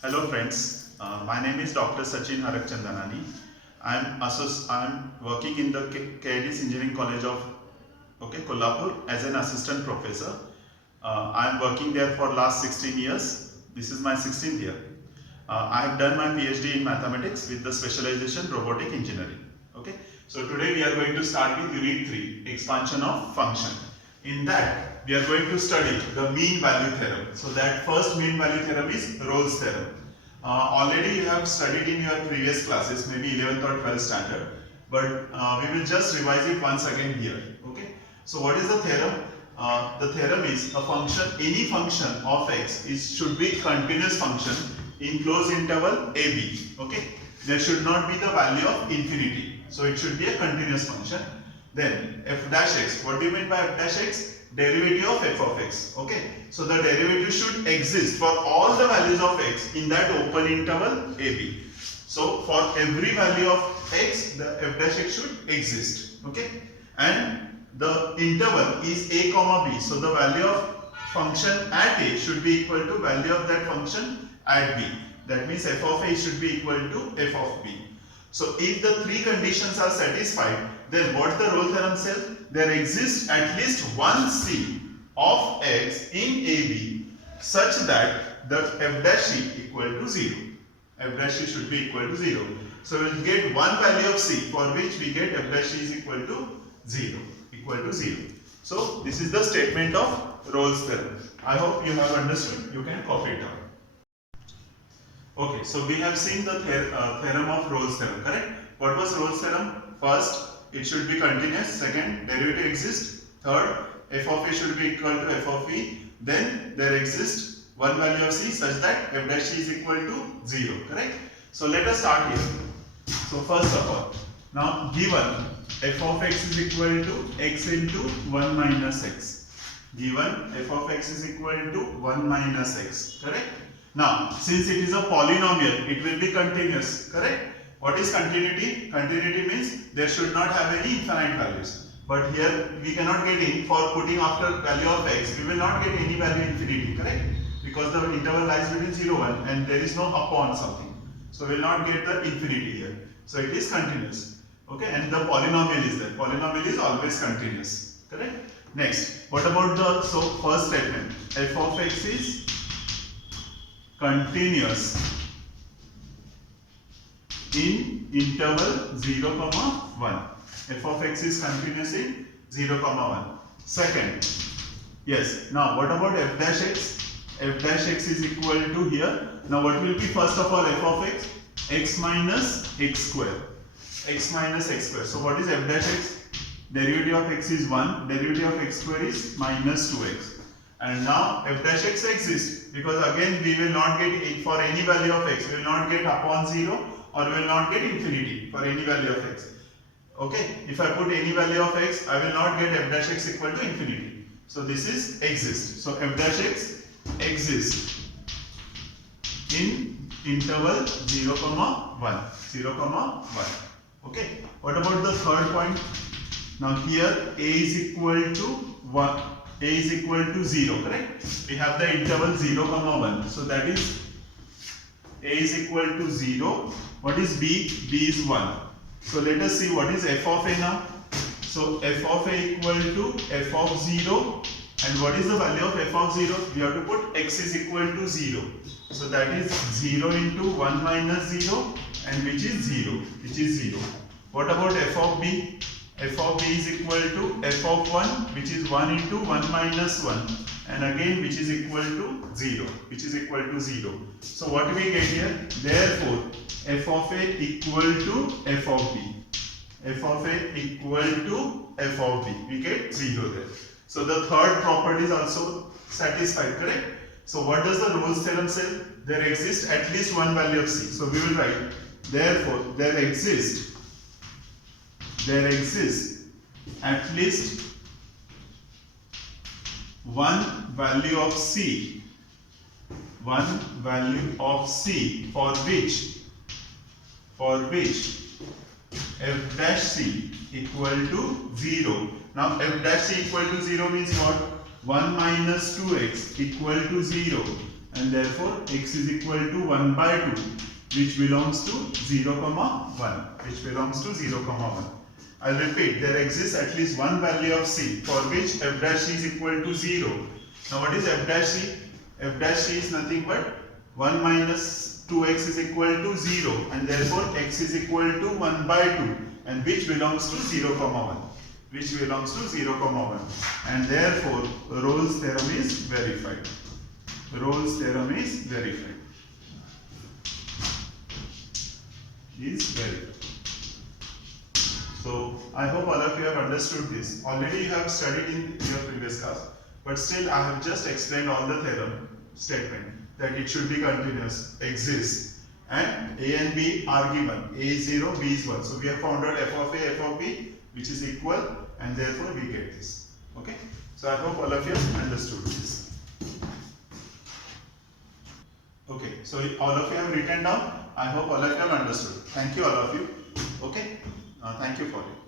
Hello friends, my name is Dr. Sachin Harakchandanani. I'm working in the KIT's Engineering College of Kolhapur as an assistant professor. I'm working there for last 16 years. This is my 16th year. I have done my PhD in mathematics with the specialization robotic engineering. Okay, so today we are going to start with Unit 3, expansion of function. In that, we are going to study the mean value theorem. So that first mean value theorem is Rolle's theorem. Already you have studied in your previous classes, maybe 11th or 12th standard, but we will just revise it once again here. Okay. So what is the theorem? The theorem is a function, any function of x should be continuous function in closed interval a b. Okay. There should not be the value of infinity. So it should be a continuous function. Then f dash x. What do you mean by f dash x? Derivative of f of x. Okay. So the derivative should exist for all the values of x in that open interval a b. So for every value of x, the f dash x should exist. Okay. And the interval is a comma b. So the value of function at a should be equal to value of that function at b. That means f of a should be equal to f of b. So if the three conditions are satisfied, then what the Rolle theorem says? There exists at least one c of x in AB such that the f dash c equal to 0. F dash c should be equal to 0. So we will get one value of c for which we get f dash c is equal to 0. So this is the statement of Rolle's theorem. I hope you have understood. You can copy it down. Okay, so we have seen the theorem of Rolle's theorem, correct? What was Rolle's theorem? First, it should be continuous. Second, derivative exists. Third, f of a should be equal to f of e. Then there exists one value of c such that f dash c is equal to 0, correct? So let us start here. So first of all, now given f of x is equal to x into 1 minus x. Given f of x is equal to 1 minus x, correct? Now, since it is a polynomial, it will be continuous, correct? What is continuity? Continuity means there should not have any infinite values. But here we cannot get in for putting after value of x, we will not get any value infinity, correct? Because the interval lies between 0 1 and there is no upon something. So we will not get the infinity here. So it is continuous. Okay, and the polynomial is there. Polynomial is always continuous, correct? Next, what about the first statement? F of x is continuous in interval 0, 1. F of x is continuous in 0, 1. Second, yes. Now what about f dash x? F dash x is equal to here. Now what will be first of all f of x? X minus x square. X minus x square. So what is f dash x? Derivative of x is 1. Derivative of x square is minus 2x. And now f dash x exists because again we will not get it for any value of x. We will not get upon 0 or we will not get infinity for any value of x. Okay, if I put any value of x, I will not get f dash x equal to infinity. So this is exists. So f dash x exists in interval 0, 1. 0, 1. Okay, what about the third point? Now here a is equal to 1. A is equal to 0, correct? We have the interval 0, 1. So that is a is equal to 0. What is b? B is 1. So let us see what is f of a now. So f of a equal to f of 0. And what is the value of f of 0? We have to put x is equal to 0. So that is 0 into 1 minus 0 and which is 0. What about f of b? F of b is equal to f of 1 which is 1 into 1 minus 1 and again which is equal to 0. So what we get here? Therefore f of a equal to f of b. F of a equal to f of b. We get 0 there. So the third property is also satisfied, correct? So what does the Rolle's theorem say? There exists at least one value of c. So we will write therefore there exists at least one value of c for which f dash c equal to 0. Now f dash c equal to 0 means what? 1 minus 2x equal to 0. and therefore x is equal to 1 by 2, which belongs to 0 comma 1, which belongs to 0 comma 1. I'll repeat, there exists at least one value of c for which f dash c is equal to 0. Now what is f dash c? F dash c is nothing but 1 minus 2x is equal to 0, and therefore x is equal to 1 by 2, and which belongs to 0 comma 1, which belongs to 0 comma 1, and therefore Rolle's theorem is verified. Rolle's theorem is verified. So I hope all of you have understood this. Already you have studied in your previous class, but still I have just explained all the theorem statement that it should be continuous, exists, and a and b are given. A is 0, b is 1. So we have found out f of a, f of b, which is equal, and therefore we get this. Okay. So I hope all of you have understood this. Okay. So all of you have written down. I hope all of you have understood. Thank you all of you. Okay. Thank you for it.